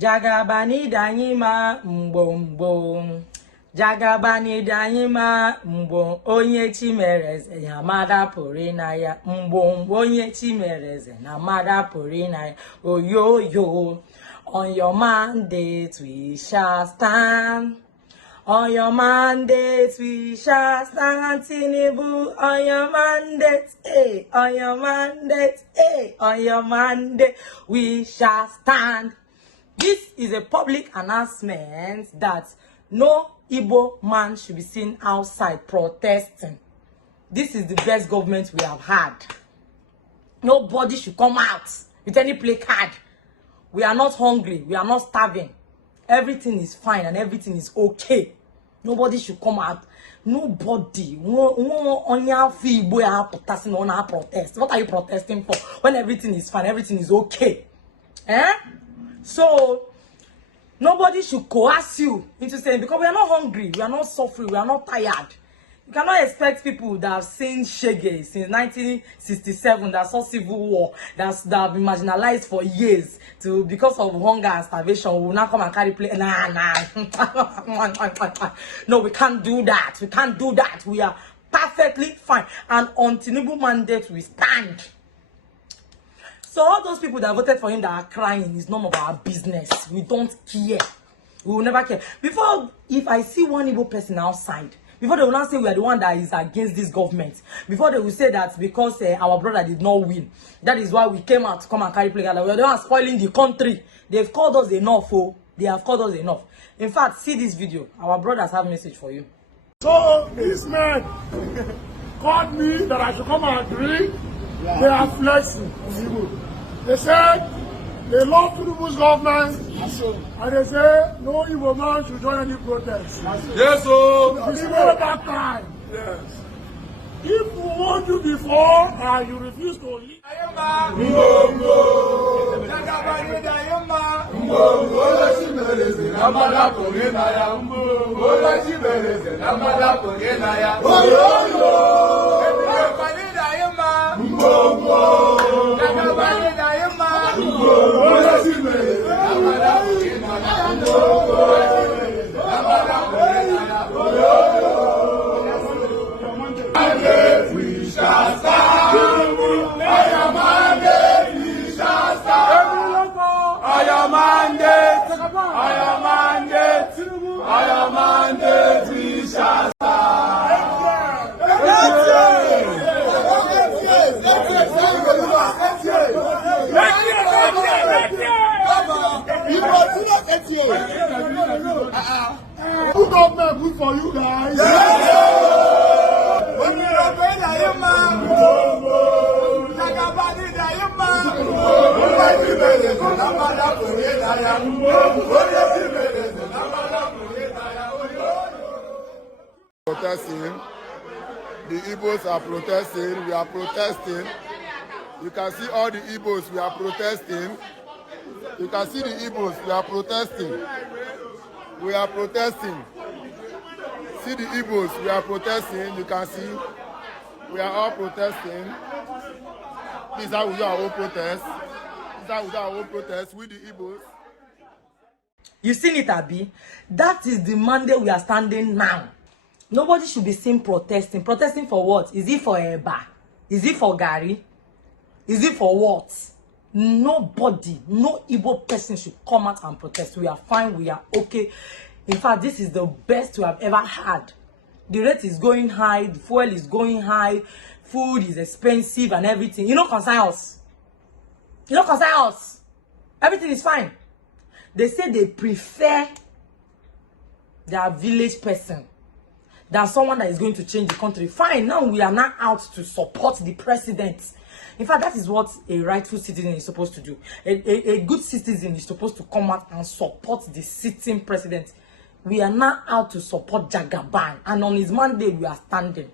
Jagabani danyima mbombo. Jagabani danyima mbom. Onye chimereze yamada purina ya mbom. Onye chimereze namada purina ya. Oh yo yo. On your mandate we shall stand. On your mandate we shall stand, Tinubu. On your mandate, eh? On your mandate, eh? On your mandate we shall stand. This is a public announcement that no Igbo man should be seen outside protesting. This is the best government we have had. Nobody should come out with any placard. We are not hungry. We are not starving. Everything is fine and everything is okay. Nobody should come out. Nobody. On your feet, boy, protesting on our protest. What are you protesting for? When everything is fine, everything is okay. Eh? So nobody should coerce you into saying, because we are not hungry, we are not suffering, we are not tired. You cannot expect people that have seen Shege since 1967, that saw civil war, that have been marginalized for years, to because of hunger and starvation, will now come and carry play. Nah. No, we can't do that. We can't do that. We are perfectly fine. And on Tinubu mandate, we stand. So all those people that voted for him that are crying is none of our business. We don't care. We will never care. Before, if I see one Igbo person outside, before they will not say we are the one that is against this government, before they will say that because our brother did not win, that is why we came out to come and carry play. We are the ones spoiling the country. They've called us enough, oh. They have called us enough. In fact, see this video. Our brothers have a message for you. So these men called me that I should come and agree. They are flexing. They said they love Tinubu's government, and they say no Igbo man should join any protest. Yes, sir. It's not that time. Yes. If we want you before and you refuse to leave, we shall stand. I am mandate, we shall stand. I am mandate, I am mandate, I am mandate, we shall stand. good government good for you guys. Protesting. The Igbos are protesting. We are protesting. You can see all the Igbos. We are protesting. You can see the Igbos. We are protesting. We are protesting. See the Igbos. We are protesting. You can see. We are all protesting. This is how we do our own protest. This is how we do our own protest with the Igbos. You seen it, Abi? That is the mandate we are standing now. Nobody should be seen protesting. Protesting for what? Is it for Eba? Is it for Gary? Is it for what? Nobody, no Igbo person should come out and protest. We are fine. We are okay. In fact, this is the best we have ever had. The rate is going high. The fuel is going high. Food is expensive and everything. You know, concern us. You know, concern us. Everything is fine. They say they prefer their village person than someone that is going to change the country. Fine, now we are now out to support the president. In fact, that is what a rightful citizen is supposed to do. A good citizen is supposed to come out and support the sitting president. We are now out to support Jagaban, and on his mandate we are standing.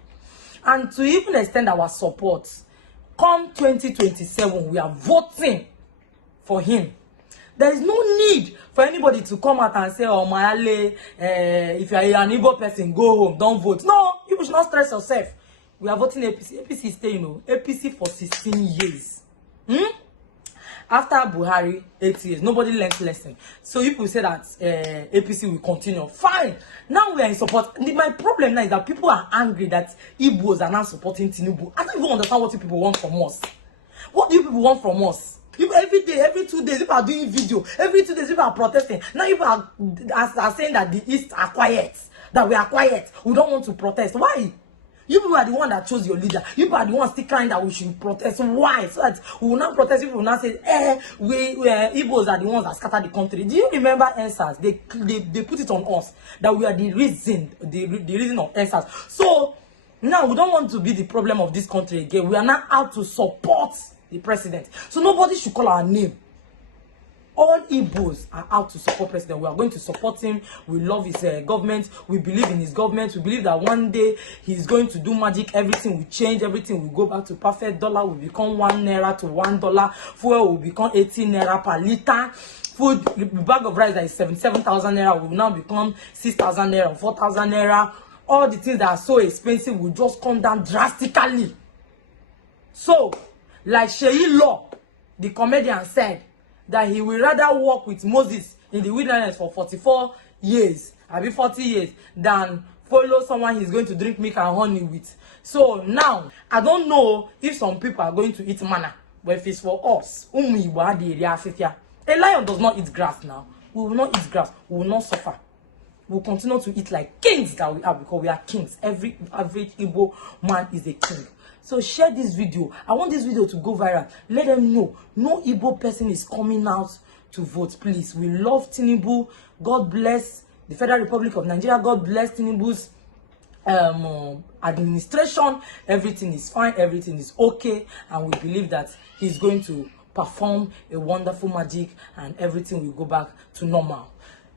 And to even extend our support, come 2027, we are voting for him. There is no need for anybody to come out and say, oh, Mayale, if you are an Igbo person, go home, don't vote. No, you should not stress yourself. We are voting APC. APC is staying, APC for 16 years. After Buhari, 8 years, nobody learned lesson. So if we say that APC will continue, fine. Now we are in support. My problem now is that people are angry that Igbos are not supporting Tinubu. I don't even understand what you people want from us. What do you people want from us? You every day, every 2 days, people are doing video. Every 2 days, people are protesting. Now people are saying that the East are quiet. That we are quiet. We don't want to protest. Why? You people are the one that chose your leader. You people are the ones still crying that we should protest. Why? So that we will not protest. People will not say, we Igbos are the ones that scatter the country. Do you remember answers? They put it on us that we are the reason of answers. So now we don't want to be the problem of this country again. We are not out to support the president. So nobody should call our name. All Igbos are out to support president. We are going to support him. We love his government. We believe in his government. We believe that one day he's going to do magic. Everything will change. Everything will go back to perfect. Dollar will become 1 naira to $1. Fuel will become 18 naira per liter. Food, the bag of rice that is 77,000 naira will now become 6,000 naira, 4,000 naira. All the things that are so expensive will just come down drastically. So, like Sheyi Law, the comedian, said that he will rather walk with Moses in the wilderness for 44 years, maybe 40 years, than follow someone he's going to drink milk and honey with. So now, I don't know if some people are going to eat manna, but if it's for us, a lion does not eat grass now. We will not eat grass. We will not suffer. We will continue to eat like kings that we are, because we are kings. Every average Igbo man is a king. So share this video. I want this video to go viral. Let them know no Igbo person is coming out to vote, please. We love Tinubu. God bless the Federal Republic of Nigeria. God bless Tinubu's administration. Everything is fine. Everything is okay. And we believe that he's going to perform a wonderful magic and everything will go back to normal.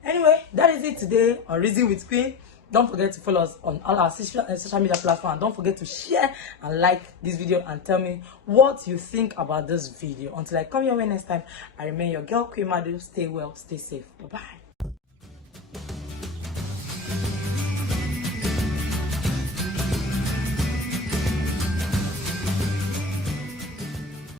Anyway, that is it today on Reason with Queen. Don't forget to follow us on all our social media platforms. Don't forget to share and like this video and tell me what you think about this video. Until I come your way next time, I remain your girl, Queen Madu. Stay well, stay safe. Bye-bye.